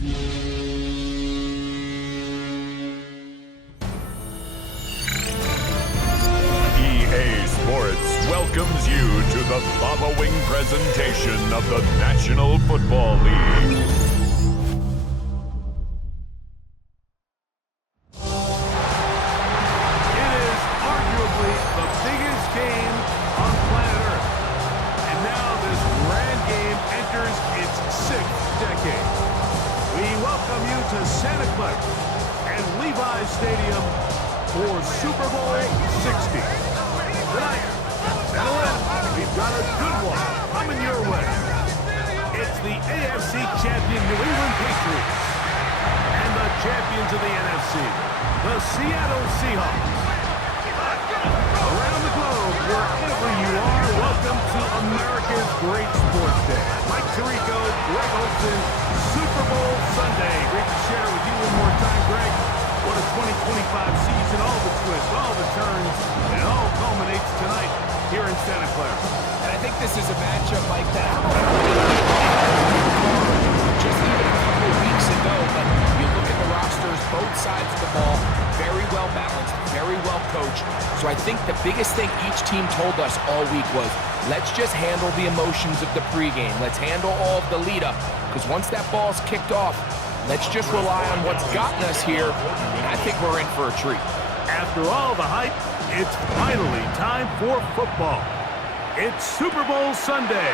EA Sports welcomes you to the following presentation of the National Football League. It is arguably the biggest game on planet Earth. And now this grand game enters its 6th decade. We welcome you to Santa Clara and Levi's Stadium for Super Bowl 60. Tonight, settle in. We've got a good one coming your way. It's the AFC champion New England Patriots and the champions of the NFC, the Seattle Seahawks. Around the globe, wherever you are, welcome to America's Great Sports Day. Mike Tirico, Greg Olson, Super Bowl Sunday. Great to share with you one more time, Greg. What a 2025 season, all the twists, all the turns, and it all culminates tonight here in Santa Clara. And I think this is a matchup like that. Just even a couple of weeks ago, but you look at the rosters, both sides of the ball, very well balanced, very well coached. So I think the biggest thing each team told us all week was, let's just handle the emotions of the pregame. Let's handle all of the lead up, because once that ball's kicked off, let's just rely on what's gotten us here, and I think we're in for a treat. After all the hype, it's finally time for football. It's Super Bowl Sunday.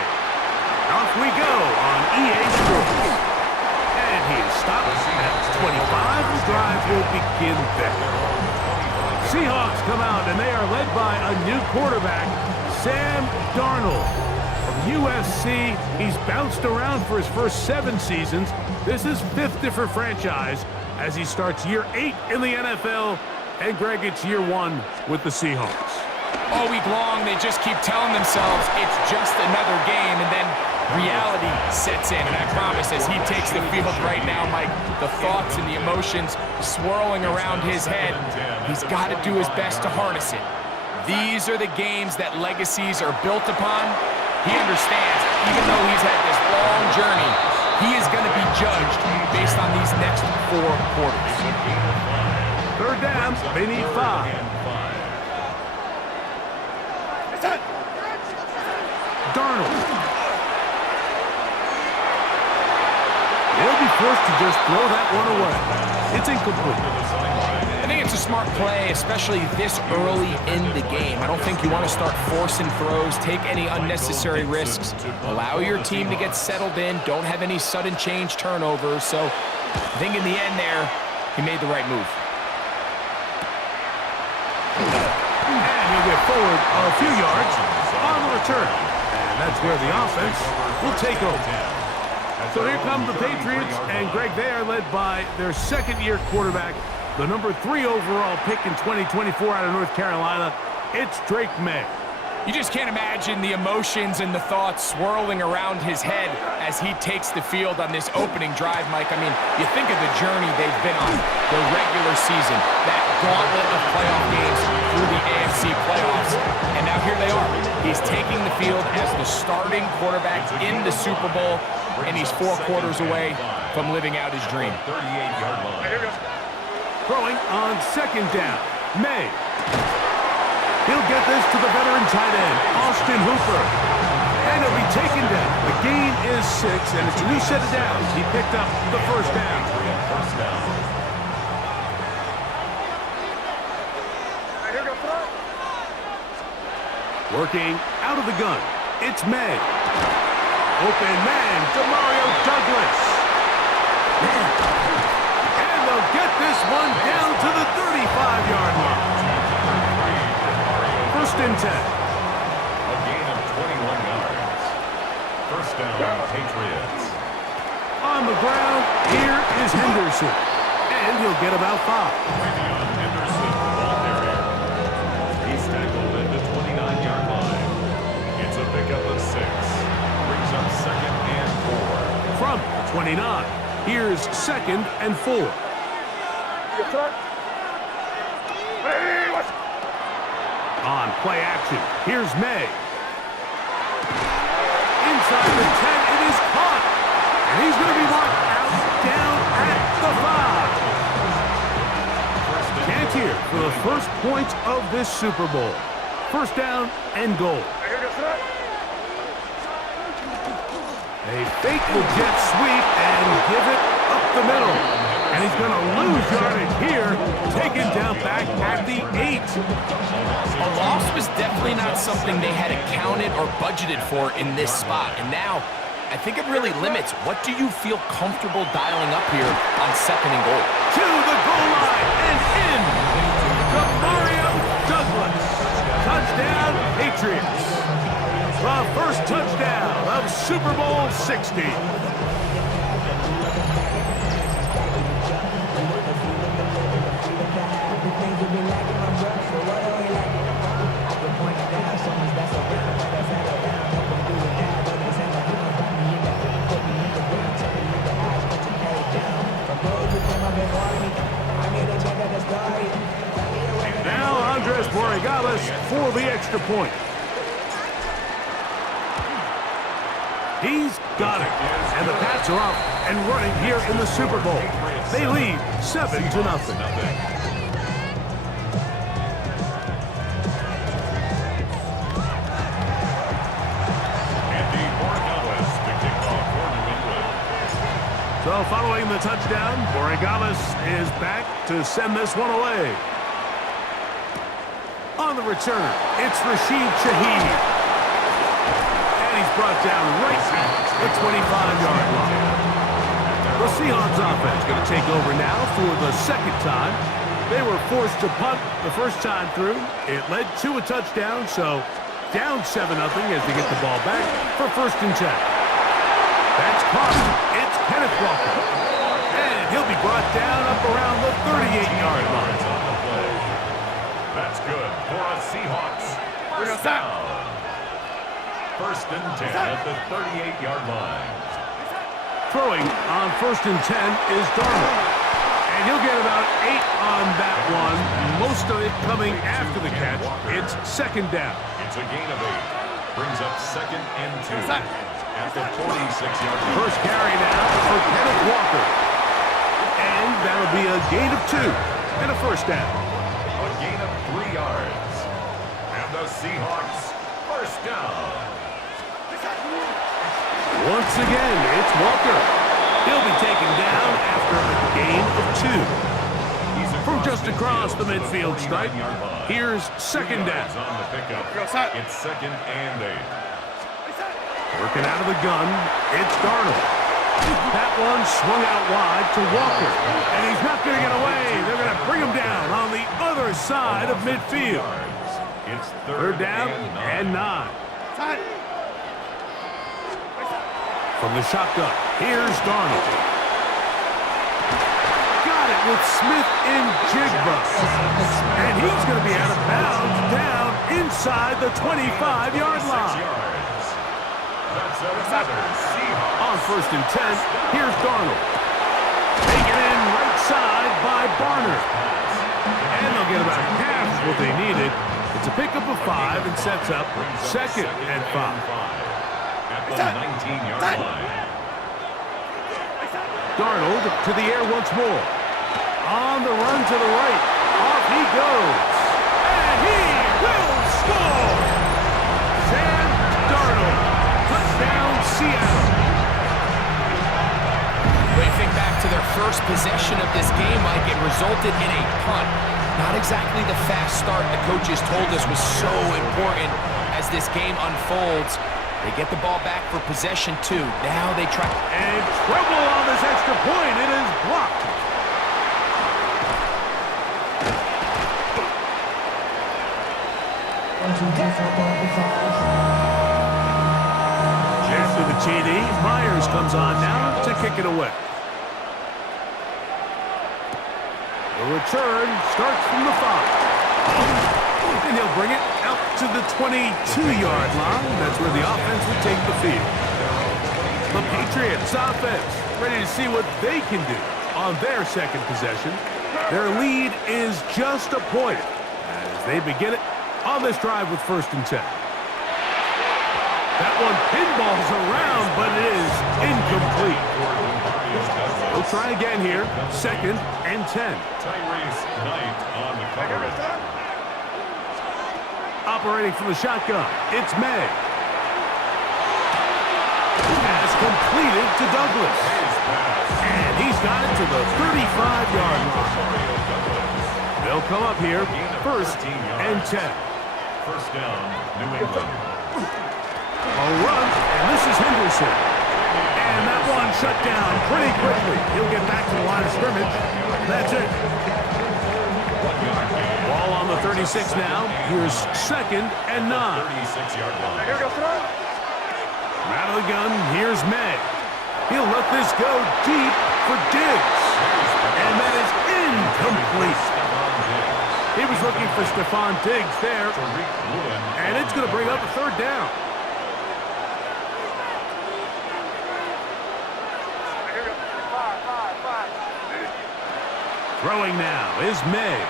Off we go on EA Sports. And he is stopped at 25. The drive will begin there. Seahawks come out, and they are led by a new quarterback, Sam Darnold. From USC, he's bounced around for his first 7 seasons. This is 5th different franchise as he starts year 8 in the NFL. And Greg, it's year 1 with the Seahawks. All week long, they just keep telling themselves it's just another game, and then reality sets in. And I promise, as he takes the field right now, Mike, the thoughts and the emotions swirling around his head, he's got to do his best to harness it. These are the games that legacies are built upon. He understands, even though he's had this long journey, he is going to be judged based on these next 4 quarters. 3rd down, they need 5. Darnold. They'll be forced to just throw that one away. It's incomplete. I think it's a smart play, especially this early in the game. I don't think you want to start forcing throws, take any unnecessary risks. Allow your team to get settled in, don't have any sudden change turnovers. So I think in the end there, he made the right move. And he'll get forward a few yards on the return. And that's where the offense will take over. So here come the Patriots, and Greg, they are led by their 2nd-year quarterback, the number 3 overall pick in 2024 out of North Carolina. It's Drake May. You just can't imagine the emotions and the thoughts swirling around his head as he takes the field on this opening drive, Mike. I mean, you think of the journey they've been on, the regular season, that gauntlet of playoff games through the AFC playoffs, and now here they are. He's taking the field as the starting quarterback in the Super Bowl, and he's 4 quarters away from living out his dream. 38-yard line. Throwing on 2nd down, May. He'll get this to the veteran tight end, Austin Hooper. And he'll be taken down. The gain is 6, and it's a new set of downs. He picked up the 1st down. Working out of the gun, it's May. Open man, Demario Douglas. And they'll get this one down to the 35-yard line. 1st and 10. A gain of 21 yards. 1st down, Patriots. On the ground, here is Henderson. And he'll get about 5. Ravion Henderson, the ball carrier. He's tackled at the 29-yard line. It's a pickup of 6. Brings up 2nd and 4. From the 29, here's 2nd and 4. On play action, here's May. Inside the 10, it is caught. And he's going to be marked out, down first points of this Super Bowl. First down and goal. A fateful jet sweep and give it up the middle. And he's going to lose yardage here, taken down back at the 8. A loss was definitely not something they had accounted or budgeted for in this spot. And now, I think it really limits what do you feel comfortable dialing up here on second and goal. To the goal line and in to Mario Douglas. Touchdown, Patriots. The first touchdown of Super Bowl 60. For the extra point. He's got it. And the Pats are off and running here in the Super Bowl. They lead 7-0. So following the touchdown, Borregales is back to send this one away. On the return, it's Rashid Shaheed. And he's brought down right at the 25-yard line. The Seahawks offense going to take over now for the second time. They were forced to punt the first time through. It led to a touchdown, so down 7-0 as they get the ball back for 1st and 10. That's caught. It's Kenneth Walker. And he'll be brought down up around the 38-yard line. That's good for a Seahawks. First down. 1st and 10 at the 38-yard line. Throwing on 1st and 10 is Darnold. And he'll get about 8 on that one. Most of it coming after the catch. It's 2nd down. It's a gain of 8. Brings up 2nd and 2 at the 46-yard line. First carry now for Kenneth Walker. And that'll be a gain of 2 and a 1st down. A gain of 3 yards. And the Seahawks, 1st down. Once again, it's Walker. He'll be taken down after a gain of 2. From just across the midfield stripe, here's 2nd down. On the pickup. It's 2nd and 8. Working out of the gun, it's Darnold. That one swung out wide to Walker. And he's not going to get away. They're going to bring him down on the other side of midfield. It's 3rd down and 9. From the shotgun, here's Darnold. Got it with Smith in Jigba. And he's going to be out of bounds down inside the 25-yard line. That's another Seahawks. On 1st and 10, here's Darnold. Taken in right side by Barner. And they'll get about half of what they needed. It's a pickup of 5 and sets up 2nd and 5. At the 19-yard line. Darnold to the air once more. On the run to the right. Off he goes. And he will score! Sam Darnold. Touchdown, Seattle. When you think back to their first possession of this game, Mike, it resulted in a punt. Not exactly the fast start the coaches told us was so important as this game unfolds. They get the ball back for possession 2. Now they try. And trouble on this extra point. It is blocked. After the TD, Myers comes on now to kick it away. The return starts from the 5. And he'll bring it out to the 22-yard line. That's where the offense will take the field. The Patriots offense ready to see what they can do on their second possession. Their lead is just a point as they begin it on this drive with 1st and 10. That one pinballs around, but it is incomplete. They'll try again here. 2nd and 10. Tyrese Knight on the coverage. Operating from the shotgun, it's May. Has completed to Douglas. And he's got it to the 35-yard line. They'll come up here, 1st and 10. First down, New England. A run, and this is Henderson. And that one shut down pretty quickly. He'll get back to the line of scrimmage. That's it. Ball on the 36 now. Here's 2nd and 9. 36-yard line. Out of the gun, here's May. He'll let this go deep for Diggs. And that is incomplete. He was looking for Stephon Diggs there. And it's going to bring up a 3rd down. Throwing now is May.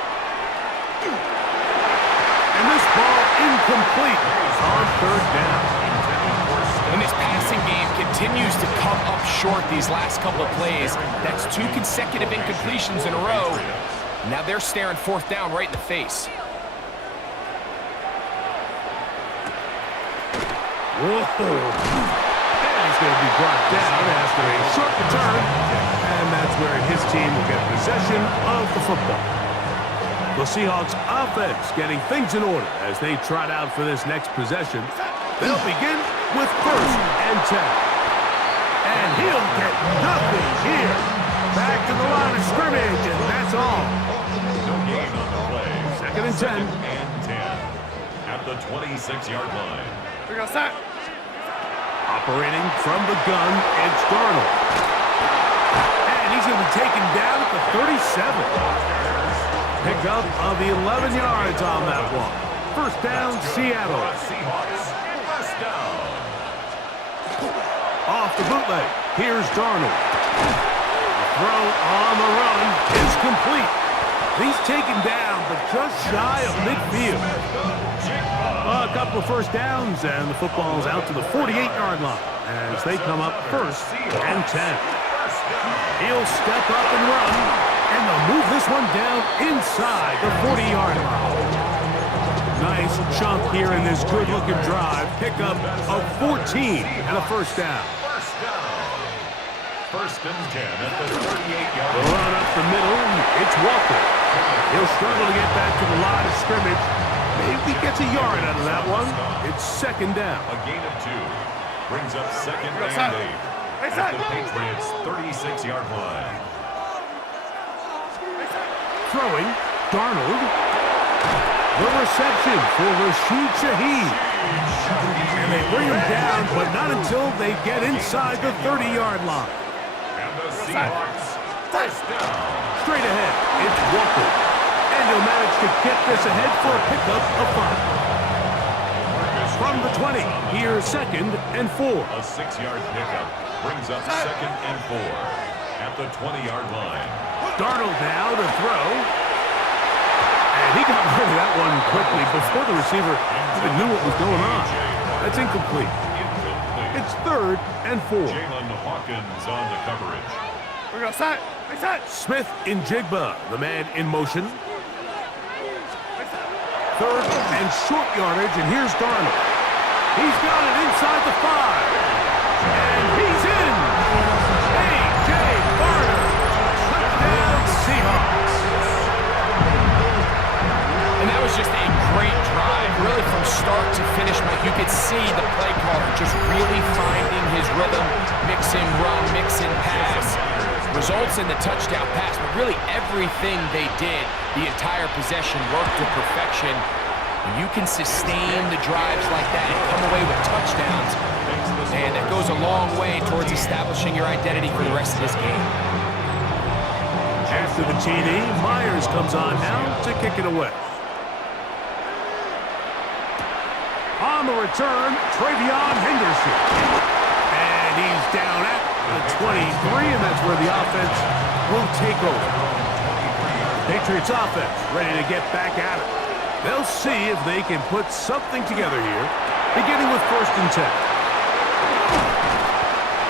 And this ball incomplete on 3rd down. And this passing game continues to come up short these last couple of plays. That's 2 consecutive incompletions in a row. Now they're staring 4th down right in the face. Whoa. And he's going to be brought down after a short return. And that's where his team will get possession of the football. The Seahawks offense getting things in order as they trot out for this next possession. They'll begin with 1st and 10. And he'll get nothing here. Back to the line of scrimmage, and that's all. No gain on the play. 2nd and 10. 2nd and 10 at the 26-yard line. Operating from the gun, it's Darnold. And he's going to be taken down at the 37. Pickup of 11 yards on that one. 1st down, Seattle. Seahawks. First down. Off the bootleg. Here's Darnold. The throw on the run is complete. He's taken down, but just shy of midfield. A couple of 1st downs, and the football's out to the 48-yard line as they come up 1st and 10. He'll step up and run, and they'll move this one down inside the 40-yard line. Nice chunk here in this good-looking drive. Pickup of 14 and a 1st down. 1st and 10 at the 38-yard line. Run up the middle, it's Walker. He'll struggle to get back to the line of scrimmage. Maybe gets a yard out of that one. It's 2nd down. A gain of 2. Brings up 2nd and 8 at the Patriots' 36-yard line. Throwing, Darnold. The reception for Rashid Shaheed. And they bring him down, but not until they get inside the 30-yard line. And the Seahawks, 1st down. Straight ahead, it's Walker. And he'll manage to get this ahead for a pickup of 5. From the 20, here's 2nd and 4. A 6-yard pickup brings up 2nd and 4 at the 20-yard line. Darnold now to throw. And he got rid of that one quickly before the receiver even knew what was going on. That's incomplete. It's 3rd and 4. Jalen Hawkins on the coverage. We're going to Smith in Jigba, the man in motion. 3rd and short yardage, and here's Darnold. He's got it inside the 5. And he's in. A.J. Barner. Touchdown Seahawks. And that was just a great drive, really from start to finish, Mike. You could see the play caller just really finding his rhythm, mix and run, mix and pass. Results in the touchdown pass, but really everything they did, the entire possession worked to perfection. When you can sustain the drives like that and come away with touchdowns, and that goes a long way towards establishing your identity for the rest of this game. After the TD, Myers comes on now to kick it away. On the return, Travion Henderson. And he's down at the 23, and that's where the offense will take over. Patriots offense ready to get back at it. They'll see if they can put something together here, beginning with 1st and 10.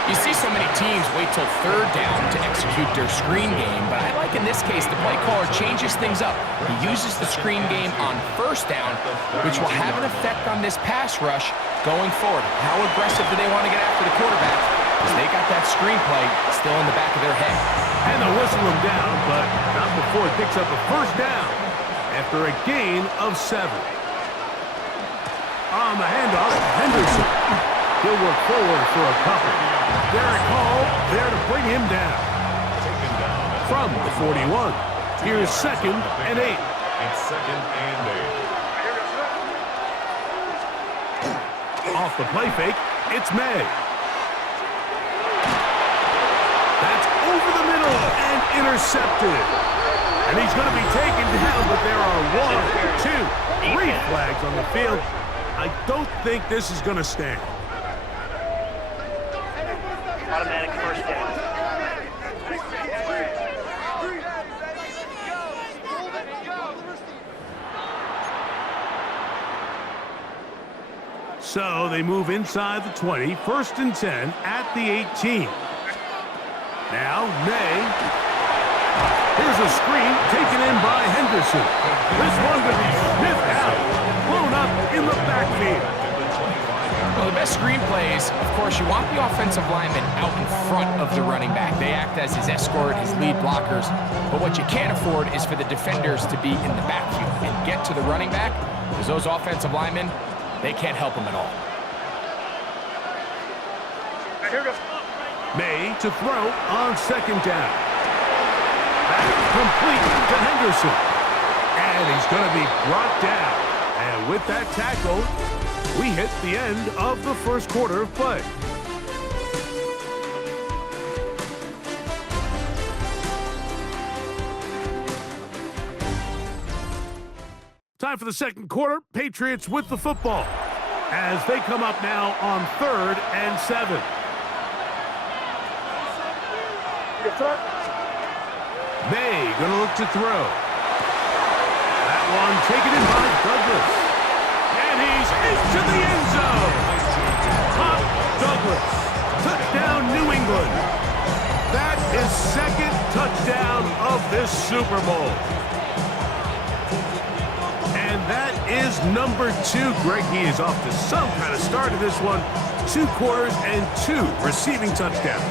You see so many teams wait till third down to execute their screen game, but I like in this case the play caller changes things up. He uses the screen game on first down, which will have an effect on this pass rush going forward. How aggressive do they want to get after the quarterback? Because they got that screenplay still in the back of their head. And they'll whistle him down, but not before he picks up a first down after a gain of 7. On the handoff, Henderson. He'll work forward for a couple. Derek Hall there to bring him down. From the 41, here's 2nd and 8. It's 2nd and 8. Off the play fake, it's May. That's over the middle and intercepted. And he's going to be taken down, but there are 1, 2, 3 flags on the field. I don't think this is going to stand. Automatic first down. So they move inside the 20, 1st and 10 at the 18. Now May. Here's a screen taken in by Henderson. This one going to be sniffed out, blown up in the backfield. Well, the best screen plays, of course, you want the offensive lineman out in front of the running back. They act as his escort, his lead blockers. But what you can't afford is for the defenders to be in the backfield and get to the running back, because those offensive linemen, they can't help him at all. Here we go. May to throw on 2nd down. Back complete to Henderson. And he's going to be brought down. And with that tackle, we hit the end of the first quarter of play. Time for the second quarter. Patriots with the football as they come up now on 3rd and 7. May gonna look to throw. That one taken in by Douglas. And he's into the end zone. Pop Douglas. Touchdown New England. That is 2nd touchdown of this Super Bowl. And that is number 2. Greg, he is off to some kind of start in this one. 2 quarters and 2 receiving touchdowns.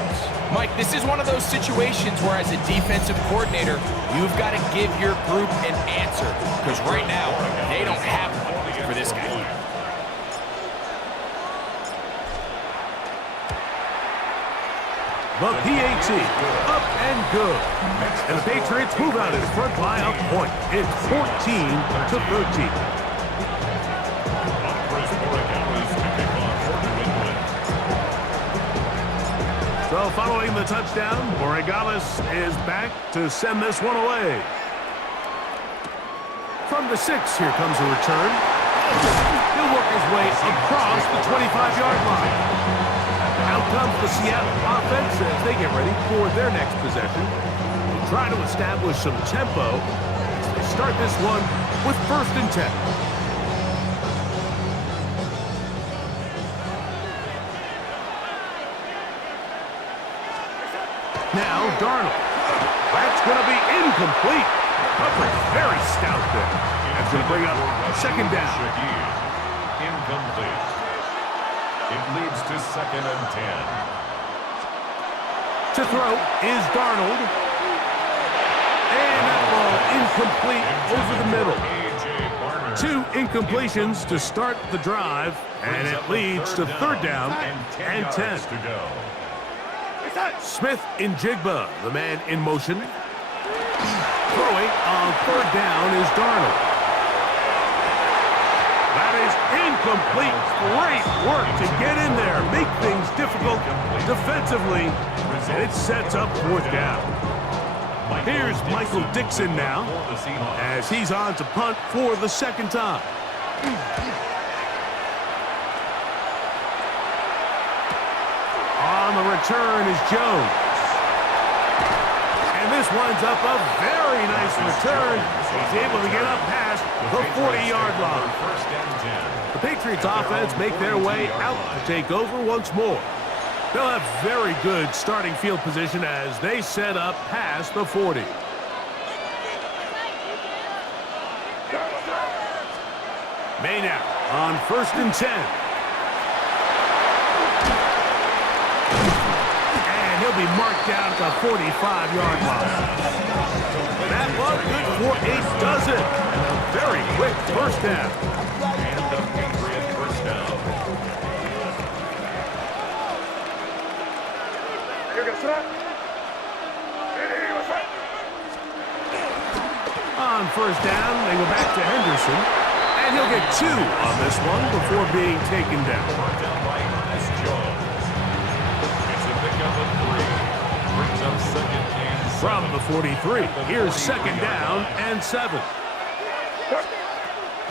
Mike, this is one of those situations where as a defensive coordinator, you've got to give your group an answer. Because right now, they don't have one for this guy. The PAT, up and good. And the Patriots move out in front by a point. It's 14-13. So following the touchdown, Borregales is back to send this one away. From the 6, here comes a return. He'll work his way across the 25-yard line. Out comes the Seattle offense as they get ready for their next possession. They'll try to establish some tempo as they start this one with 1st and 10. Now Darnold. That's going to be incomplete. Coverage very stout there. That's going to bring up 2nd down. Incomplete. It leads to 2nd and 10. To throw is Darnold. And that ball incomplete over the middle. 2 incompletions to start the drive, and it leads to 3rd down and 10. To go. Smith in Jigba, the man in motion. Throwing on 3rd down is Darnold. That is incomplete. Great work to get in there, make things difficult defensively, and it sets up 4th down. Here's Michael Dixon now, as he's on to punt for the 2nd time. On the return is Jones. And this winds up a very nice return. He's able to get up past the 40-yard line. The Patriots offense make their way out to take over once more. They'll have very good starting field position as they set up past the 40. May now on 1st and 10. And he'll be marked down at the 45-yard line. That one good for 8 dozen. And a very quick first down. And the Patriot first down. On first down, they go back to Henderson. And he'll get 2 on this one before being taken down. Brought down by Ernest Jones. It's a pickup of 3. Brings up 2nd and 7. From the 43, here's 2nd down and 7.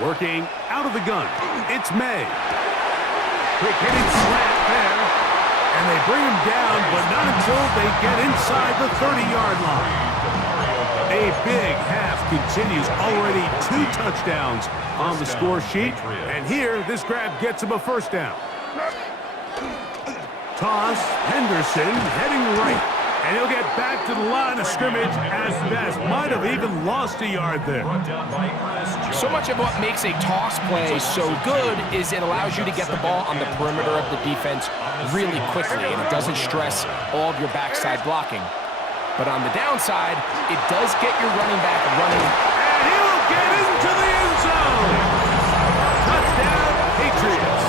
Working out of the gun, it's May. Quick hitting slant there. And they bring him down, but not until they get inside the 30-yard line. A big half continues. Already 2 touchdowns on the score sheet. And here, this grab gets him a first down. Toss, Henderson heading right. And he'll get back to the line of scrimmage as best. Might have even lost a yard there. So much of what makes a toss play so good is it allows you to get the ball on the perimeter of the defense really quickly, and it doesn't stress all of your backside blocking. But on the downside, it does get your running back running. And he'll get into the end zone. Touchdown, Patriots.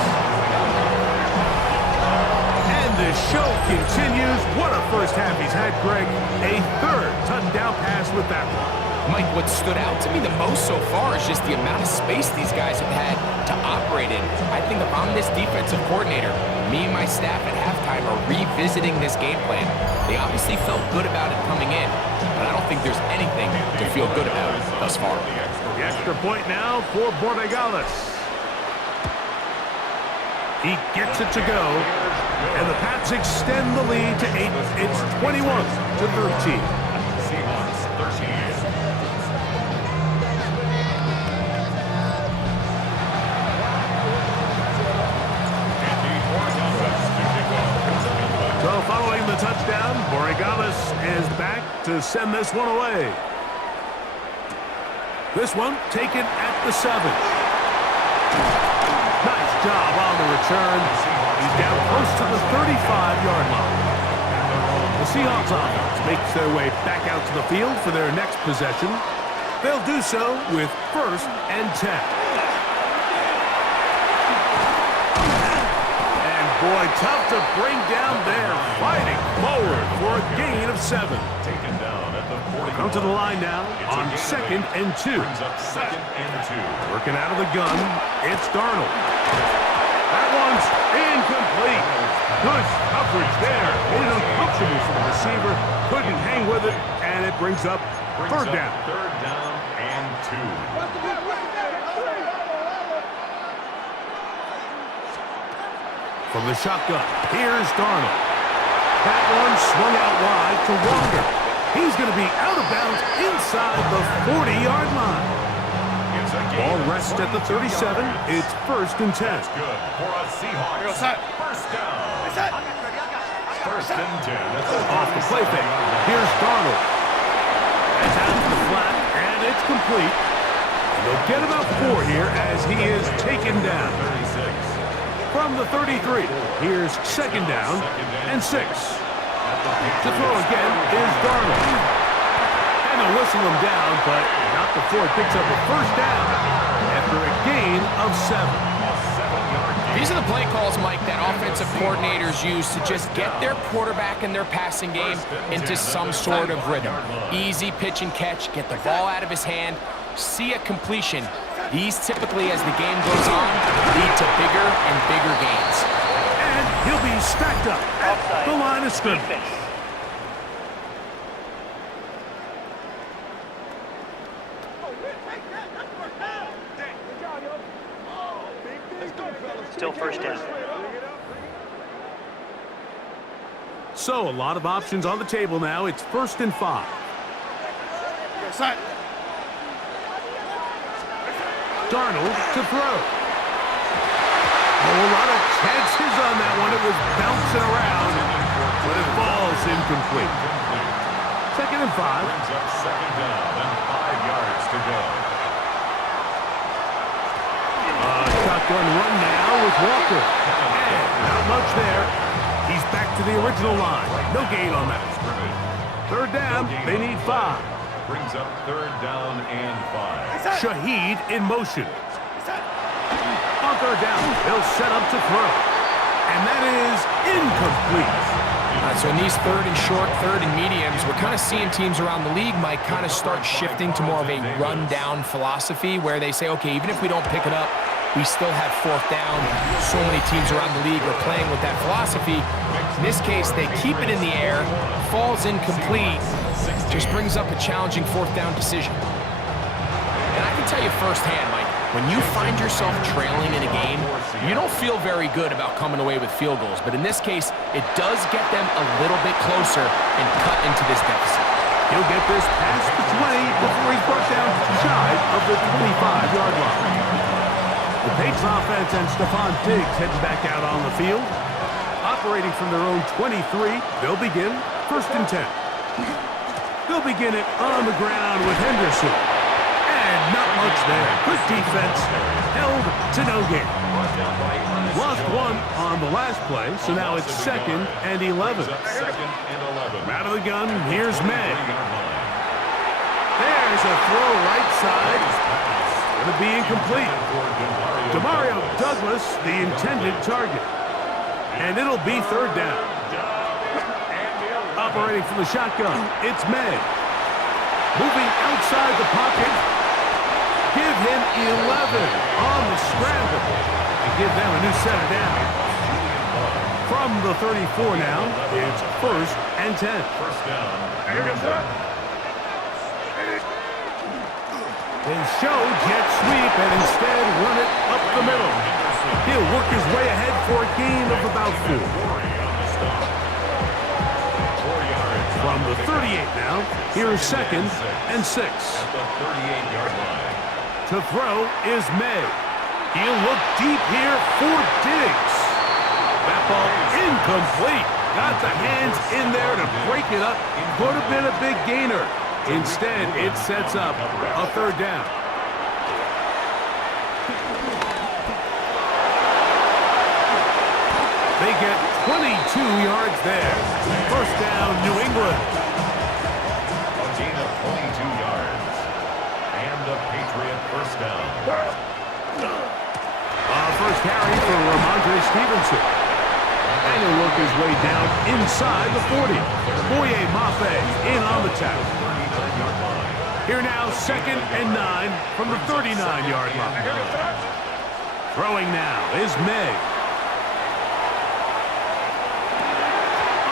And the show continues. What a first half he's had, Greg. A 3rd touchdown pass with that one. Mike, what stood out to me the most so far is just the amount of space these guys have had to operate in. I think if I'm this defensive coordinator, me and my staff at halftime are revisiting this game plan. They obviously felt good about it coming in, but I don't think there's anything to feel good about thus far. The extra point now for Borregales. He gets it to go, and the Pats extend the lead to 8. It's 21-13. Seahawks 13. So following the touchdown, Borregales is back to send this one away. This one taken at the 7. Nice job on the return. He's down close to the 35-yard line. The Seahawks offense makes their way back out to the field for their next possession. They'll do so with 1st and 10. Boy, tough to bring down there, fighting forward for a gain of 7. Taken down at the 40. Come to the line now on 2nd and 2. Brings up 2nd and 2. Working out of the gun, it's Darnold. That one's incomplete. Good coverage there. Made it uncomfortable for the receiver. Couldn't hang with it, and it brings up 3rd down. 3rd down and 2. From the shotgun, here's Darnold. That one swung out wide to Wander. He's going to be out of bounds inside the 40-yard line. Ball rests at the 37. It's 1st and 10. That's good for a Seahawks. First down. 1st and 10. Off the play fake. Here's Darnold. That's out to the flat, and it's complete. They'll get about 4 here as he is taken down. 36. From the 33, here's 2nd down and 6. To throw again is Darnold. And they'll whistle him down, but not before he picks up a first down after a gain of 7. These are the play calls, Mike, that offensive coordinators use to just get their quarterback and their passing game into some sort of rhythm. Easy pitch and catch, get the ball out of his hand, see a completion. These typically, as the game goes on, lead to bigger and bigger gains. And he'll be stacked up at the line of scrimmage. Still 1st down. So a lot of options on the table now. It's 1st and 5. Darnold to throw. a lot of chances on that one. It was bouncing around, but it falls incomplete. 2nd and 5. Brings up 2nd down and 5 yards to go. Shotgun run now with Walker. And not much there. He's back to the original line. No gain on that. 3rd down. They need 5. Brings up 3rd down and 5. Shaheed in motion. On 3rd down, they'll set up to throw. And that is incomplete. So in these 3rd and short, 3rd and mediums, we're kind of seeing teams around the league, Mike, kind of start shifting to more of a run-down philosophy where they say, okay, even if we don't pick it up, we still have 4th down. So many teams around the league are playing with that philosophy. In this case, they keep it in the air, falls incomplete, just brings up a challenging 4th down decision. And I can tell you firsthand, Mike, when you find yourself trailing in a game, you don't feel very good about coming away with field goals. But in this case, it does get them a little bit closer and cut into this deficit. He'll get this past the 20 before he's brought down shy of the 25-yard line. The Patriots offense and Stephon Diggs heading back out on the field. Operating from their own 23, they'll begin 1st and 10. They'll begin it on the ground with Henderson. And not much there. Good defense. Held to no gain. Lost 1 on the last play, so now it's 2nd and 11. Out of the gun, here's May. There's a throw right side. Going to be incomplete. Demario Douglas, the intended target. And it'll be 3rd down. Operating from the shotgun, it's May. Moving outside the pocket. Give him 11 on the scramble. And give them a new set of down. From the 34 now, it's 1st and 10. 1st down. They show jet sweep and instead run it up the middle. He'll work his way ahead for a gain of about 4. From the 38 now, here's 2nd and 6. At the 38-yard line. To throw is May. He'll look deep here for Diggs. That ball incomplete. Got the hands in there to break it up. Could have been a big gainer. Instead, it sets up a 3rd down. They get 22 yards there. 1st down, New England. A gain of 22 yards. And a Patriot 1st down. First carry for Ramondre Stevenson. And he'll work his way down inside the 40. Boye Mafe in on the tackle. Here now, 2nd and 9 from the 39-yard line. Throwing now is May.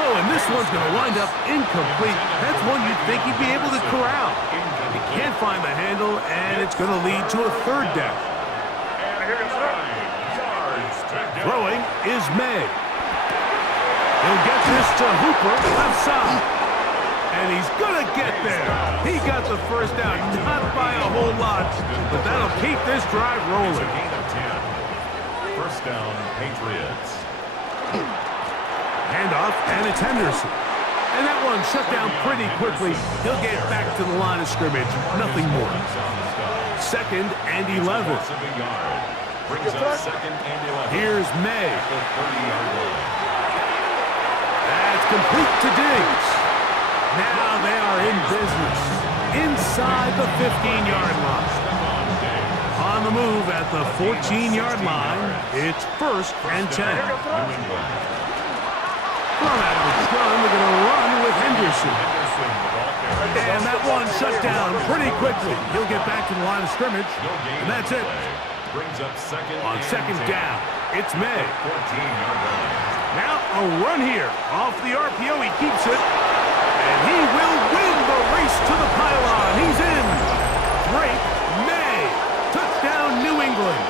Oh, and this one's going to wind up incomplete. That's one you'd think he'd be able to corral. He can't find the handle, and it's going to lead to a 3rd down. Throwing is May. He'll get this to Hooper left side. And he's going to get there. He got the 1st down, not by a whole lot, but that'll keep this drive rolling. Gain of 10. 1st down, Patriots. Handoff, and it's Henderson. And that one shut down pretty quickly. He'll get back to the line of scrimmage. Nothing more. 2nd and 11. Brings up 2nd and 11. Here's May. At the 30-yard line. That's complete to Diggs. Now they are in business. Inside the 15-yard line. On the move at the 14-yard line, it's 1st and 10. From out of the gun, they're going to run with Henderson. And that one shut down pretty quickly. He'll get back to the line of scrimmage, and that's it. Brings up 2nd On 2nd down, it's May. 14-yard line. Now a run here. Off the RPO, he keeps it. And he will win the race to the pylon. He's in. Drake May. Touchdown, New England.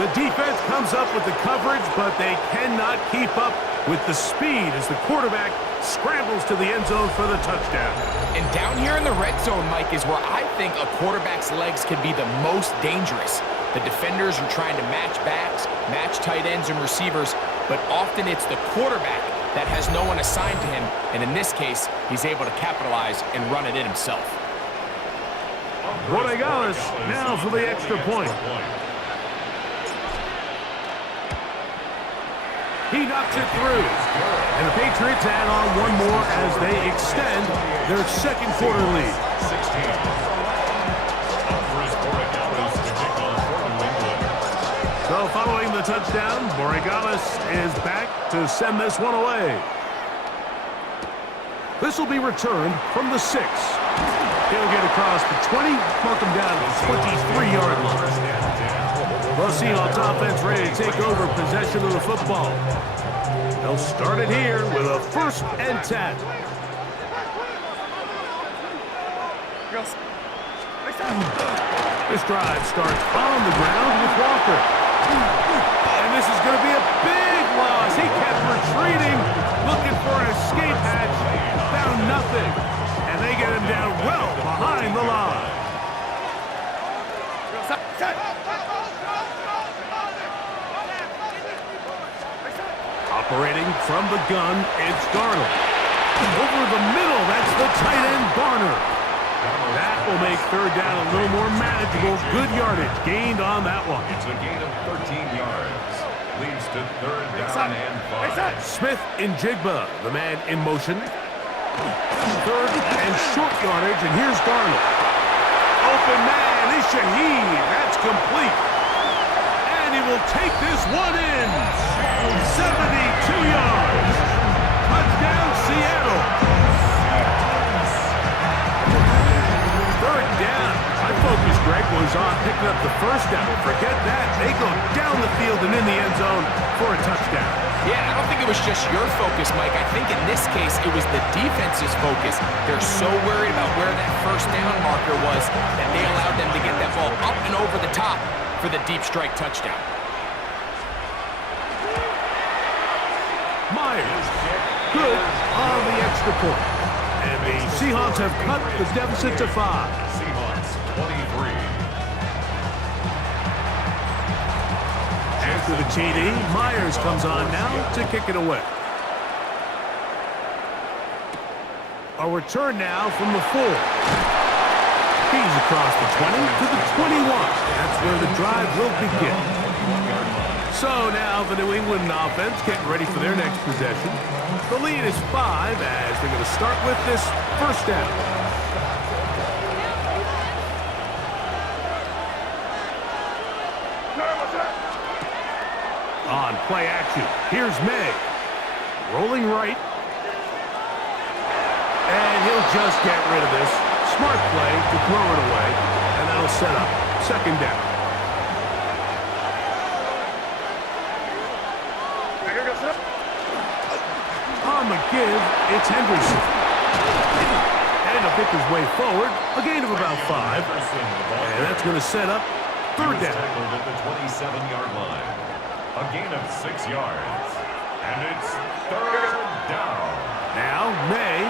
The defense comes up with the coverage, but they cannot keep up with the speed as the quarterback scrambles to the end zone for the touchdown. And down here in the red zone, Mike, is where I think a quarterback's legs can be the most dangerous. The defenders are trying to match backs, match tight ends and receivers, but often it's the quarterback that has no one assigned to him, and in this case, he's able to capitalize and run it in himself. Borregales now for the extra point. He knocks it through. And the Patriots add on one more as they extend their second quarter lead. 16. So following the touchdown, Borregales is back to send this one away. This will be returned from the 6. He'll get across the 20, mark him down to the 23-yard line. The Seahawks offense ready to take over possession of the football. They'll start it here with a 1st and 10. This drive starts on the ground with Walker. And this is going to be a big loss. He kept retreating, looking for an escape hatch, found nothing. And they get him down well behind the line. Operating from the gun, it's Darnold. Over the middle, that's the tight end, Garner. That will make 3rd down a little more manageable. Good yardage gained on that one. It's a gain of 13 yards. Leads to 3rd down and 5. Smith in Jigba, the man in motion. 3rd and short yardage, and here's Darnold. Open man is Shaheed. That's complete. And he will take this one in. 72 yards. Touchdown, Seattle. 3rd down. My focus, Greg, was on picking up the 1st down. Forget that. They go down the field and in the end zone for a touchdown. Yeah, I don't think it was just your focus, Mike. I think in this case, it was the defense's focus. They're so worried about where that 1st down marker was that they allowed them to get that ball up and over the top for the deep strike touchdown. Myers, good on the extra point. And the Seahawks have cut the deficit to 5. Seahawks 23. After the TD, Myers comes on now to kick it away. A return now from the 4. He's across the 20 to the 21. That's where the drive will begin. So now the New England offense getting ready for their next possession. The lead is 5 as they're going to start with this 1st down. On play action, here's May. Rolling right. And he'll just get rid of this. Smart play to throw it away. And that'll set up 2nd down. On the give, it's Henderson. And he'll pick his way forward. A gain of about 5. And that's going to set up 3rd down. Tackled at the 27-yard line. A gain of 6 yards. And it's 3rd down. Now, May.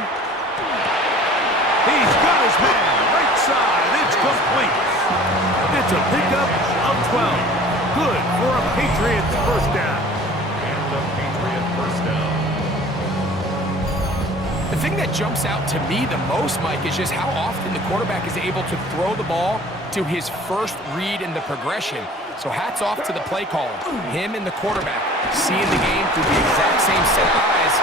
He's got his man. Right side. It's complete. It's a pickup of 12. Good for a Patriots 1st down. And the Patriot 1st down. The thing that jumps out to me the most, Mike, is just how often the quarterback is able to throw the ball to his first read in the progression. So hats off to the play caller. Him and the quarterback seeing the game through the exact same set of eyes,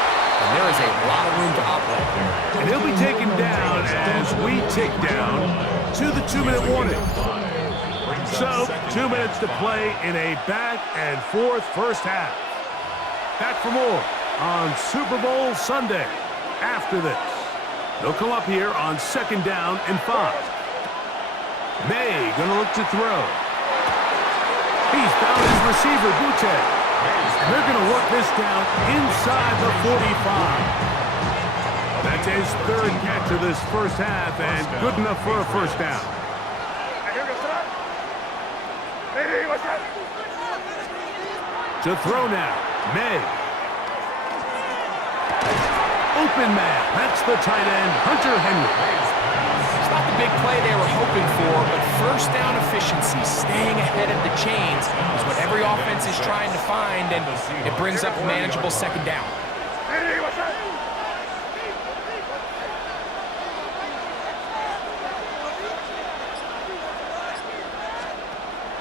and there is a lot of room to operate. And he'll be taken down as we tick down to the 2-minute warning. So, 2 minutes to play in a back-and-forth 1st half. Back for more on Super Bowl Sunday. After this, they'll come up here on 2nd down and 5. May gonna look to throw. He's found his receiver, Butte. And they're gonna work this down inside the 45. That's his 3rd catch of this 1st half and good enough for a 1st down. To throw now, May. open man. That's the tight end, Hunter Henry. It's not the big play they were hoping for, but first down efficiency, staying ahead of the chains, is what every offense is trying to find, and it brings up a manageable second down.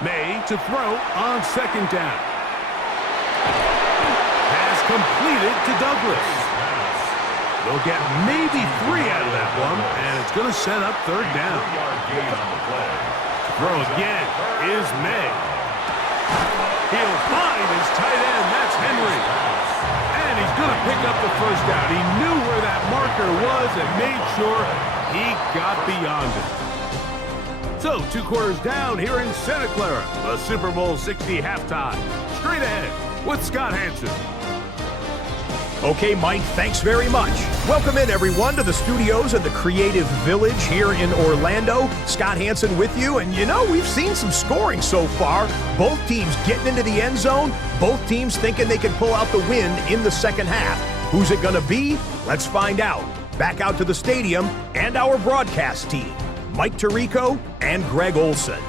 May to throw on second down. Pass completed to Douglas. They'll get maybe 3 out of that one, and it's going to set up third down. Throw again is May. He'll find his tight end. That's Henry. And he's going to pick up the first down. He knew where that marker was and made sure he got beyond it. So, 2 quarters down here in Santa Clara, the Super Bowl 60 halftime. Straight ahead with Scott Hanson. Okay, Mike, thanks very much. Welcome in, everyone, to the studios of the Creative Village here in Orlando. Scott Hanson with you, and you know, we've seen some scoring so far. Both teams getting into the end zone, both teams thinking they can pull out the win in the second half. Who's it going to be? Let's find out. Back out to the stadium and our broadcast team, Mike Tirico and Greg Olson.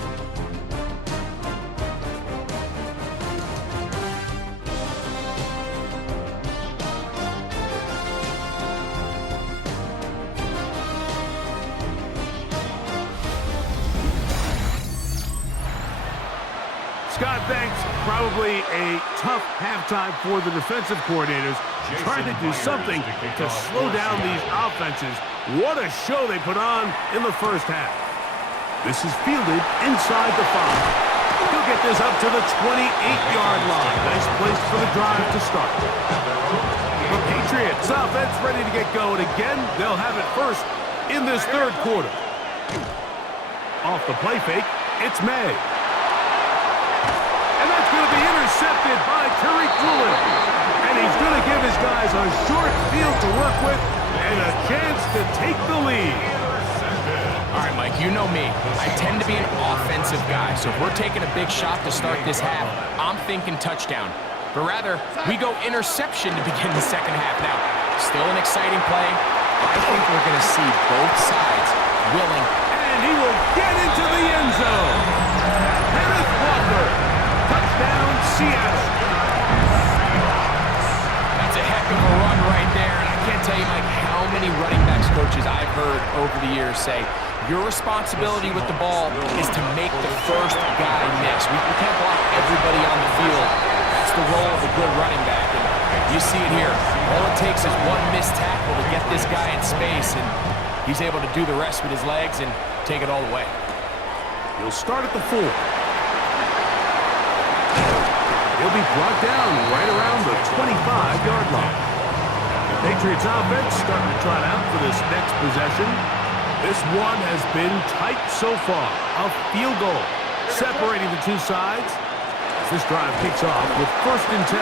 Scott, thanks. Probably a tough halftime for the defensive coordinators, trying to do something to slow down these offenses. What a show they put on in the first half. This is fielded inside the 5. He'll get this up to the 28-yard line. Nice place for the drive to start. The Patriots offense ready to get going again. They'll have it first in this third quarter. Off the play fake, it's May. And that's going to be intercepted by Tariq Woolen. And he's going to give his guys a short field to work with and a chance to take the lead. All right, Mike, you know me. I tend to be an offensive guy, so if we're taking a big shot to start this half, I'm thinking touchdown. But rather, we go interception to begin the second half. Now, still an exciting play. I think we're going to see both sides willing. And he will get into the end zone. Kenneth Walker. Touchdown, Seattle. That's a heck of a run right there, and I can't tell you, Mike, how many running backs coaches I've heard over the years say, your responsibility with the ball is to make the first guy miss. We can't block everybody on the field. That's the role of a good running back, and you see it here. All it takes is one missed tackle to get this guy in space, and he's able to do the rest with his legs and take it all the way. He'll start at the 4. He'll be brought down right around the 25-yard line. The Patriots offense starting to trot out for this next possession. This one has been tight so far. A field goal separating the two sides as this drive kicks off with 1st and 10.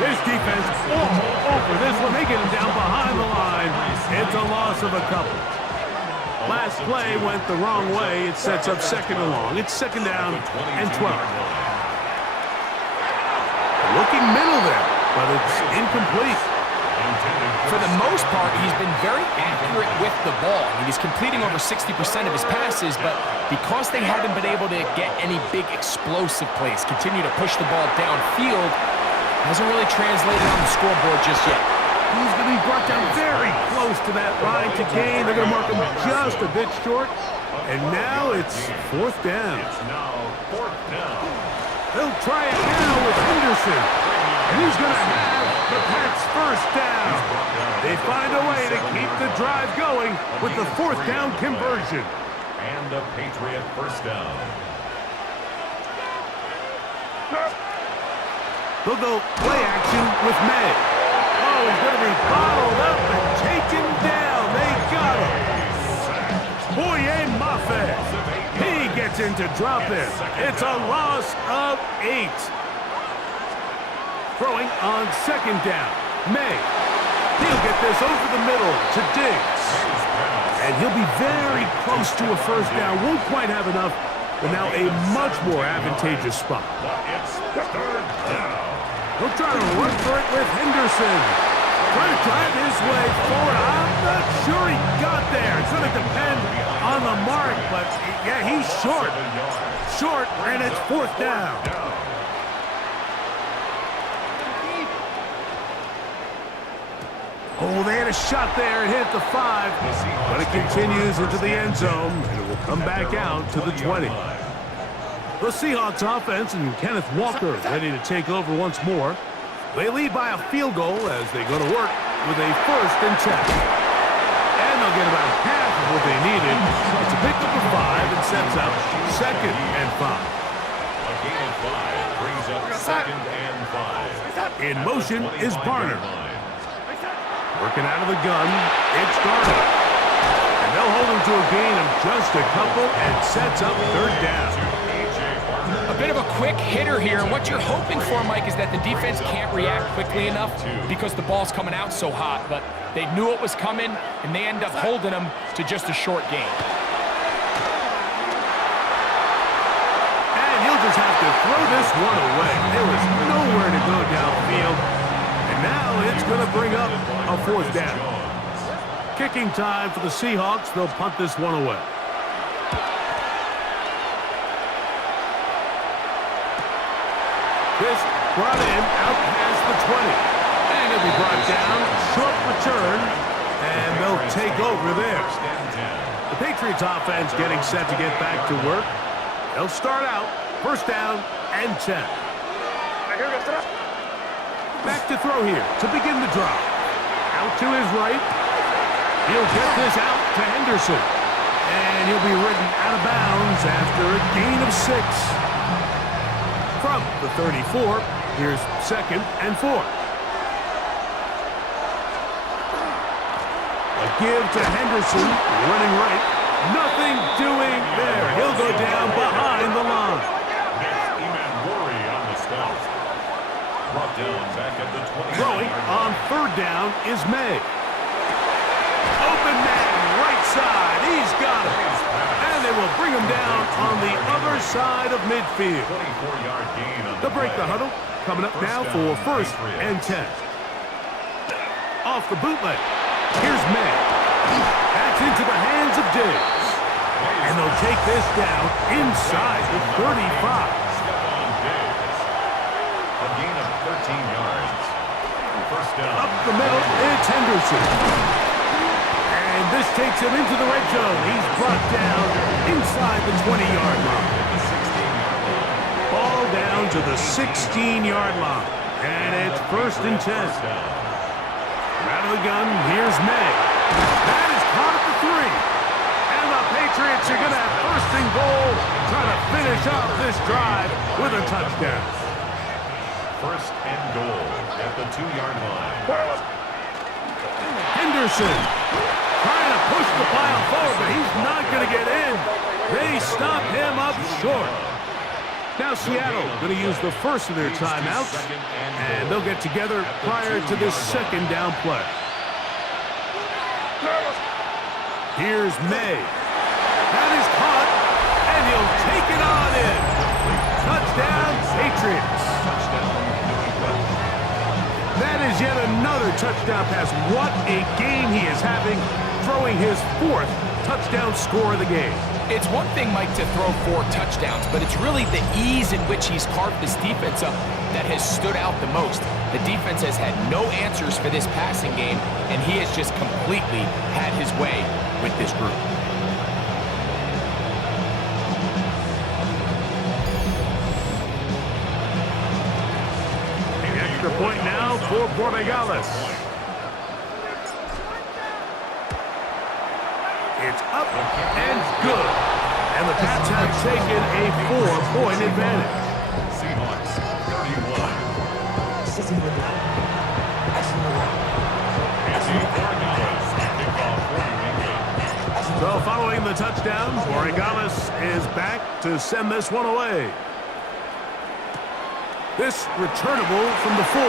This defense all over this one. They get him down behind the line. It's a loss of a couple. Last play went the wrong way. It sets up 2nd and long. It's 2nd down and 12. Looking middle there, but it's incomplete. For the most part, he's been very accurate with the ball. I mean, he's completing over 60% of his passes, but because they haven't been able to get any big explosive plays, continue to push the ball downfield, hasn't really translated on the scoreboard just yet. He's going to be brought down very close to that line to gain. They're going to mark him just a bit short. And now it's 4th down. They'll try it now with Henderson. And he's going to have the Pats' first down. They find a way to keep the drive going with the 4th down conversion. And a Patriot first down. They'll go play action with May. Oh, he's going to be bottled up and taken down. They got him. Boye Mafe. He gets in to drop it. It's a loss of 8. Throwing on 2nd down. May. He'll get this over the middle to Diggs. And he'll be very close to a first down. Won't quite have enough, but now a much more advantageous spot. It's 3rd down. He'll try to run for it with Henderson. Trying to drive his way forward. I'm not sure he got there. It's going to depend on the mark, but yeah, he's short. Short, and it's fourth down. Oh, they had a shot there. It hit the 5, but it continues into the end zone, and it will come back out to the 20. The Seahawks offense and Kenneth Walker ready to take over once more. They lead by a field goal as they go to work with a 1st and 10. And they'll get about half of what they needed. It's a pickup of 5 and sets up 2nd and 5. A gain of 5 brings up 2nd and 5. In motion is Barner. Working out of the gun, it's Garner. And they'll hold him to a gain of just a couple and sets up 3rd down. A bit of a quick hitter here, and what you're hoping for, Mike, is that the defense can't react quickly enough because the ball's coming out so hot, but they knew it was coming, and they end up holding them to just a short gain. And he'll just have to throw this one away. There was nowhere to go downfield, and now it's going to bring up a 4th down. Kicking time for the Seahawks. They'll punt this one away. This brought in out past the 20. And it'll be brought down. Short return. And they'll take over there. The Patriots offense getting set to get back to work. They'll start out 1st down and 10. Back to throw here to begin the drive. Out to his right. He'll get this out to Henderson. And he'll be ridden out of bounds after a gain of 6. From the 34, here's 2nd and 4. A give to Henderson, running right. Nothing doing there. He'll go down behind the line. On the stop. Brought down back at the 20. Throwing on 3rd down is May. Open man, right side. He's got it. And they will bring him down on the other side of midfield. 24-yard gain on They'll break the huddle. Coming up now for 1st and 10. Off the bootleg. Here's May. That's into the hands of Diggs. And they'll take this down inside the 35. A gain of 13 yards. 1st down. Up the middle, it's Henderson. And this takes him into the red zone. He's brought down inside the 20-yard line. Ball down to the 16-yard line. And it's 1st and 10. Out of the gun, here's May. That is caught at the 3. And the Patriots are going to have 1st and goal, trying to finish off this drive with a touchdown. 1st and goal at the 2-yard line. Henderson trying to push the pile forward, but he's not going to get in. They stop him up short. Now Seattle going to use the first of their timeouts, and they'll get together prior to this 2nd down play. Here's May. That is caught, and he'll take it on in. Touchdown, Patriots. That is yet another touchdown pass. What a game he is having, throwing his 4th touchdown score of the game. It's one thing, Mike, to throw 4 touchdowns, but it's really the ease in which he's carved this defense up that has stood out the most. The defense has had no answers for this passing game, and he has just completely had his way with this group. The extra point now for Borregales. It's up and good. And the Pats have taken a 4-point advantage. Seahawks 31. So following the touchdown, Borregales is back to send this one away. This returnable from the 4.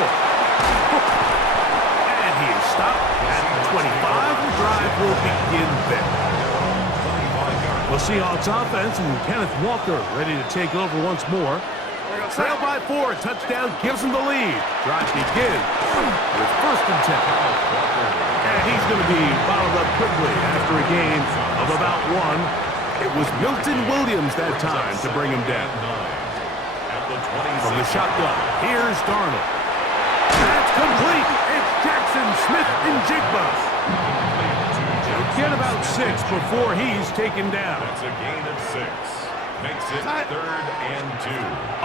And he is stopped at the 25. The drive will begin there. The Seahawks offense and Kenneth Walker ready to take over once more. Trail by 4. Touchdown gives them the lead. Drive begins with 1st and 10. And he's going to be bottled up quickly after a gain of about 1. It was Milton Williams that time to bring him down. From the shotgun, here's Darnold. That's complete. It's Jackson Smith-Njigba. He'll get about 6 before he's taken down. That's a gain of 6. Makes it 3rd and 2.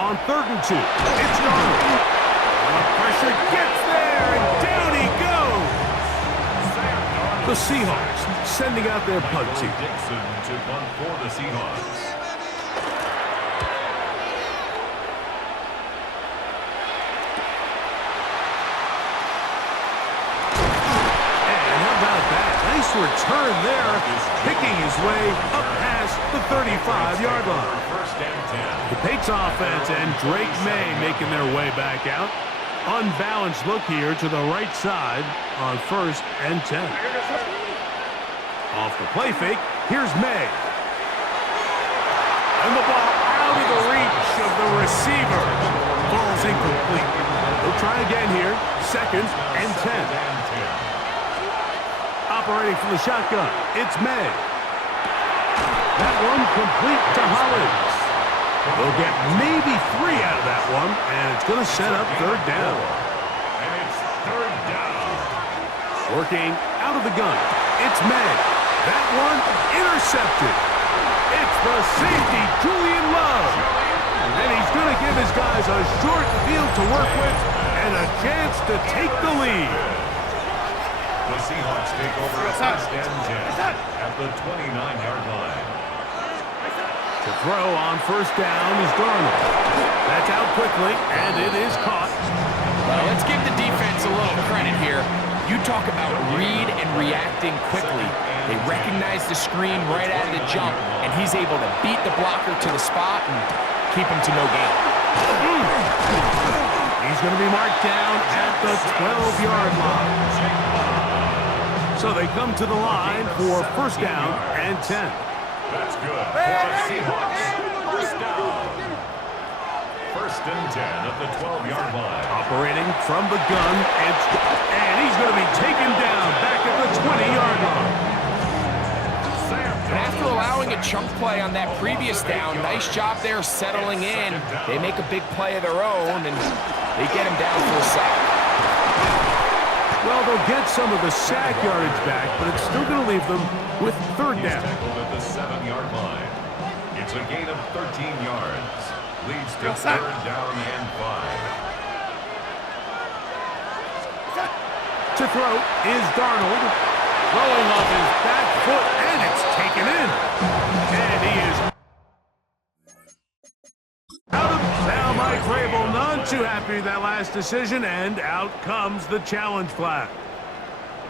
On 3rd and 2, it's Darnold. Pressure gets there, and down he goes. The Seahawks sending out their punt team. Dixon to punt for the Seahawks. And how about that? Nice return there, picking his way up past the 35-yard line. 1st and 10. The Patriots offense and Drake May making their way back out. Unbalanced look here to the right side on 1st and 10. Off the play fake, here's May. And the ball out of the reach of the receiver. Ball's incomplete. They'll try again here. 2nd and 10. Operating from the shotgun, it's May. That one complete to Hollins. They'll get maybe 3 out of that one, and it's going to set up 3rd down. And it's 3rd down. Working out of the gun, it's May. That one intercepted. It's the safety, Julian Love. And he's going to give his guys a short field to work with and a chance to take the lead. The Seahawks take over 1st and 10 at the 29-yard line. To throw on 1st down is Darnold. That's out quickly, and it is caught. Well, let's give the defense a little credit here. You talk about read and reacting quickly. They recognize the screen right out of the jump, and he's able to beat the blocker to the spot and keep him to no gain. He's going to be marked down at the 12-yard line. So they come to the line for 1st down and 10. That's good for the Seahawks. 1st down. 1st and 10 at the 12-yard line. Operating from the gun, and he's going to be taken down back at the 20-yard line. And after allowing a chunk play on that previous down, nice job there settling in. They make a big play of their own, and they get him down for a sack. Well, they'll get some of the sack yardage back, but it's still going to leave them with 3rd down. He's tackled at the 7-yard line. It's a gain of 13 yards. Leads to 3rd down and 5. To throw is Darnold. Throwing off his back foot, and it's taken in. And he is out of now. Mike Vrabel none too happy with that last decision, and out comes the challenge flag.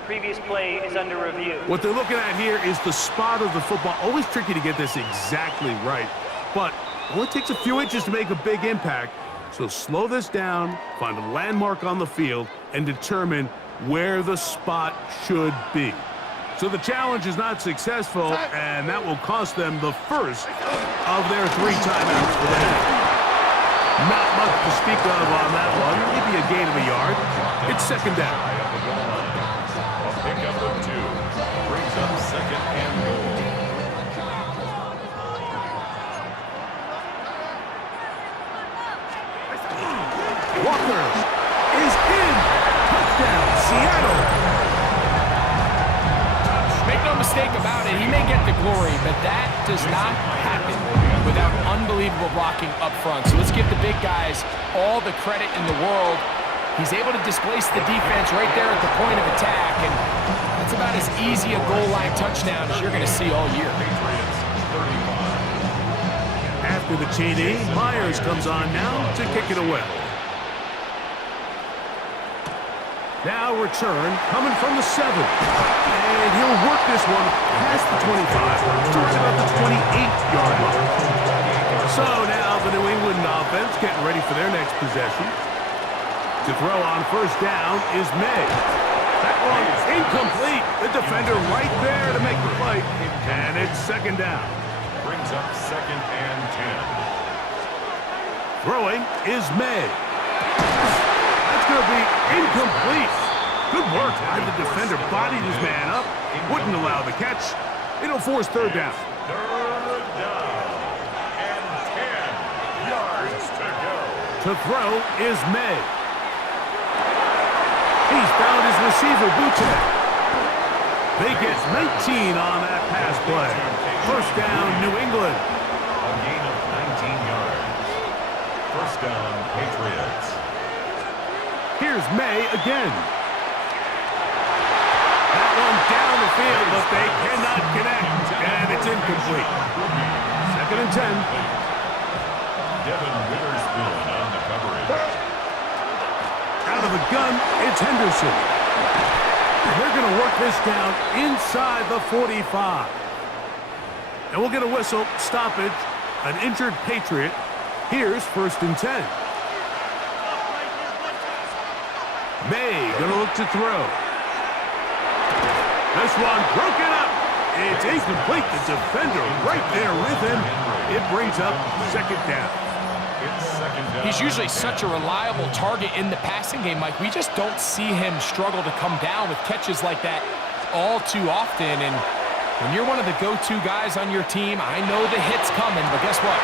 Previous play is under review. What they're looking at here is the spot of the football. Always tricky to get this exactly right, but it only takes a few inches to make a big impact. So slow this down, find a landmark on the field, and determine where the spot should be. So the challenge is not successful, and that will cost them the 1st of their 3 timeouts for the day. Not much to speak of on that one. Maybe a gain of a yard. It's 2nd down. A pickup of 2. Brings up 2nd and goal. Walker is in. Touchdown, Seattle. Make no mistake about it, he may get the glory, but that does not happen without unbelievable blocking up front. So let's give the big guys all the credit in the world. He's able to displace the defense right there at the point of attack, and that's about as easy a goal line touchdown as you're going to see all year. Patriots 35. After the TD, Myers comes on now to kick it away. Now return coming from the 7. And he'll work this one past the 25 to right about the 28-yard line. So now the New England offense getting ready for their next possession. To throw on 1st down is May. That one is incomplete. The defender right there to make the play. And it's 2nd down. Brings up 2nd and 10. Throwing is May. That's going to be incomplete. Good work. The defender bodied his man up, wouldn't allow the catch. It'll force third down. Third down and 10 yards to go. To throw is May. He's found his receiver, Buche. They get 19 on that pass play. First down, New England. A gain of 19 yards. First down, Patriots. Here's May again. That one down the field, but they cannot connect, and it's incomplete. Second and 10. Devin Witherspoon on the coverage. Out of the gun, it's Henderson. And they're going to work this down inside the 45. And we'll get a whistle, stoppage, an injured Patriot. Here's first and 10. May going to look to throw. This one broken up. It's incomplete. The defender right there with him. It brings up second down. It's second down. He's usually such a reliable target in the passing game, Mike. We just don't see him struggle to come down with catches like that all too often. And when you're one of the go-to guys on your team, I know the hit's coming, but guess what?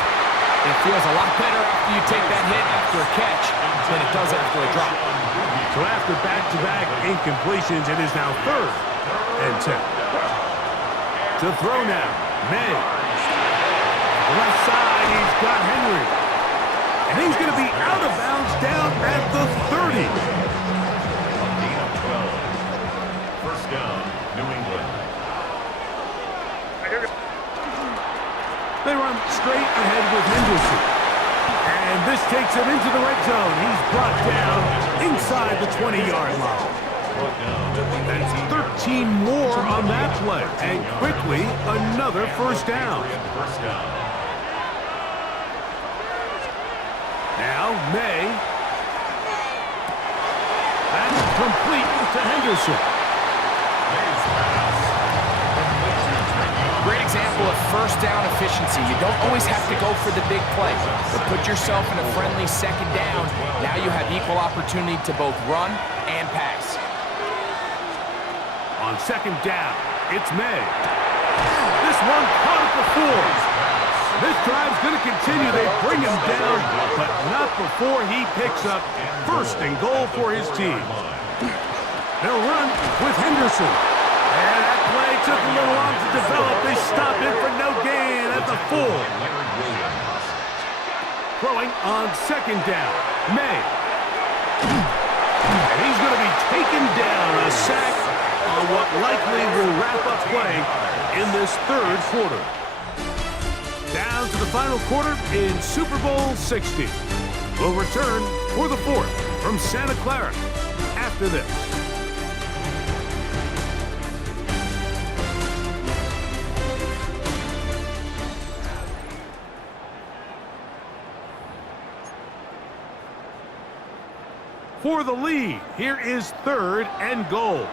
It feels a lot better after you take that hit after a catch than it does after a drop. So after back-to-back incompletions, it is now third and 10. To throw now, May. Left side, he's got Henry. And he's going to be out of bounds down at the 30. A gain of 12. First down, New England. They run straight ahead with Henderson. And this takes him into the red zone. He's brought down inside the 20-yard line. That's 13 more on that play. And quickly, another first down. Now, May. That's complete to Henderson. Great example of first down efficiency. You don't always have to go for the big play, but put yourself in a friendly second down. Now you have equal opportunity to both run and pass. On second down, it's May. This one caught at the 4. This drive's going to continue. They bring him down, but not before he picks up first and goal for his team. They'll run with Henderson. And that play took a little long to develop. They stop it for no gain at the 4. Throwing on second down, May. And he's going to be taken down, a sack on what likely will wrap up play in this third quarter. Down to the final quarter in Super Bowl 60. We'll return for the fourth from Santa Clara after this. For the lead, here is third and goal.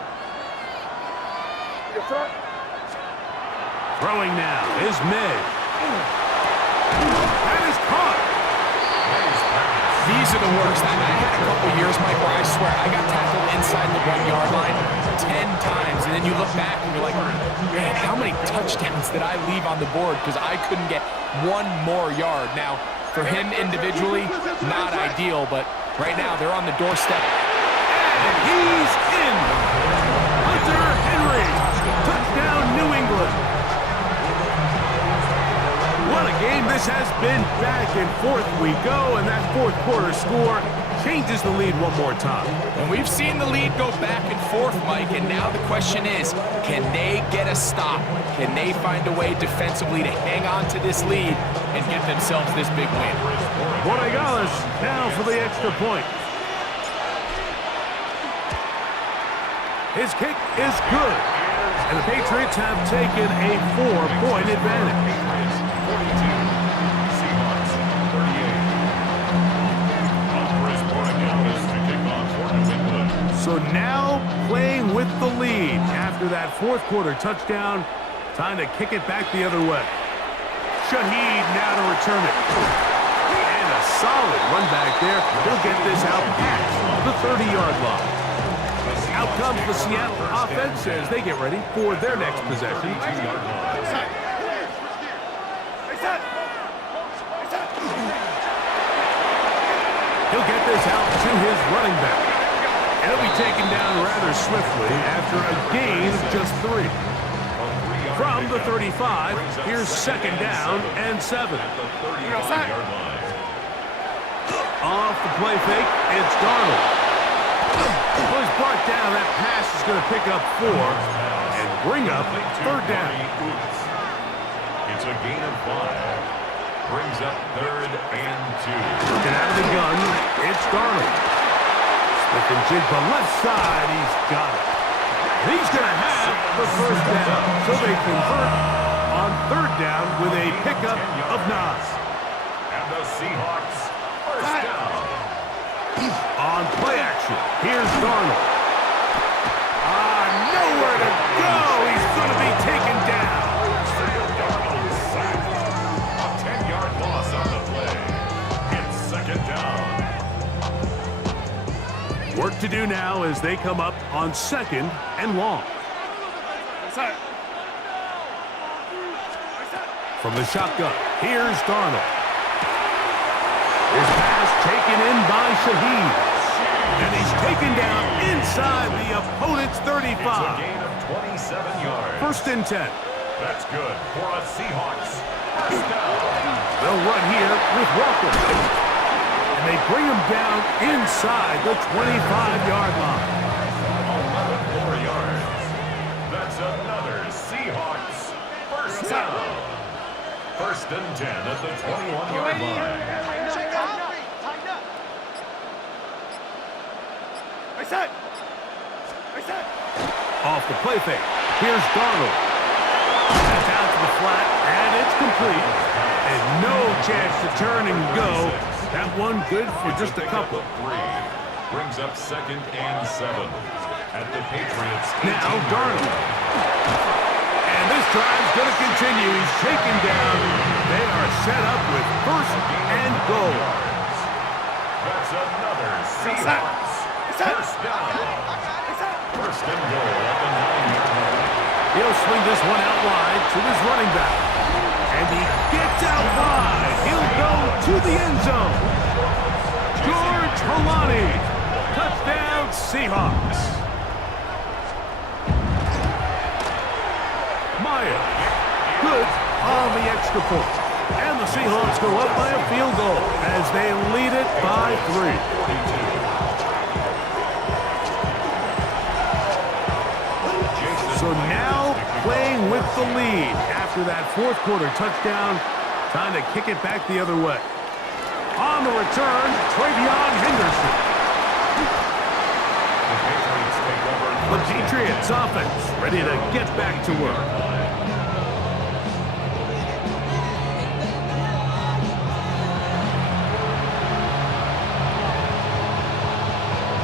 Throwing now is May. That is caught. These are the worst. I had a couple years, Mike, where I swear I got tackled inside the 1-yard line 10 times, and then you look back and you're like, man, how many touchdowns did I leave on the board because I couldn't get one more yard? Now, for him individually, not ideal, but right now they're on the doorstep. And he's in. Hunter Henry. Touchdown, New England. What a game this has been. Back and forth we go, and that fourth quarter score changes the lead one more time. And we've seen the lead go back and forth, Mike, and now the question is, can they get a stop? Can they find a way defensively to hang on to this lead and get themselves this big win? Borregales now for the extra point. His kick is good, and the Patriots have taken a 4-point advantage. 42, Seahawks 38. So now playing with the lead after that fourth quarter touchdown. Time to kick it back the other way. Shaheed now to return it. And a a solid run back there. He'll get this out past the 30-yard line. Out comes the Seattle offense as they get ready for their next possession. He'll get this out to his running back. And he'll be taken down rather swiftly after a gain of just 3. From the 35, here's second down and 7. Off the play fake, it's Darnold. Well, he's brought down. That pass is going to pick up 4 and bring up third down. It's a gain of 5. Brings up third and 2. Looking out of the gun, it's Darnold. Smith and Jigba left side, he's got it. He's going to have the first down, so they convert on third down with a pickup of 9. And the Seahawks first down. On play action, here's Darnold. Nowhere to go. He's going to be taken down. Darnold sacked. A 10-yard loss on the play. It's second down. Work to do now as they come up on second and long. From the shotgun, here's Darnold. His pass taken in by Shaheed. And he's taken down inside the opponent's 35. It's a gain of 27 yards. First and 10. That's good for a Seahawks first down. They'll run here with Walker. And they bring him down inside the 25-yard line. 11 more yards. That's another Seahawks first down. First and 10 at the 21-yard line. Off the play fake. Here's Darnold. That's out to the flat, and it's complete. And no chance to turn and go. That one good for just a couple. 3 brings up second and 7 at the Patriots. Now Darnold. And this drive's going to continue. He's taken down. They are set up with first and goal. That's another Seahawks first down. First and goal at the 9-yard line. He'll swing this one out wide to his running back. And he gets out wide. He'll go to the end zone. George Holani. Touchdown, Seahawks. Meyer. Good on the extra point. And the Seahawks go up by a field goal as they lead it by 3. So now playing with the lead after that fourth quarter touchdown. Time to kick it back the other way. On the return, Travion Henderson. The Patriots offense ready to get back to work.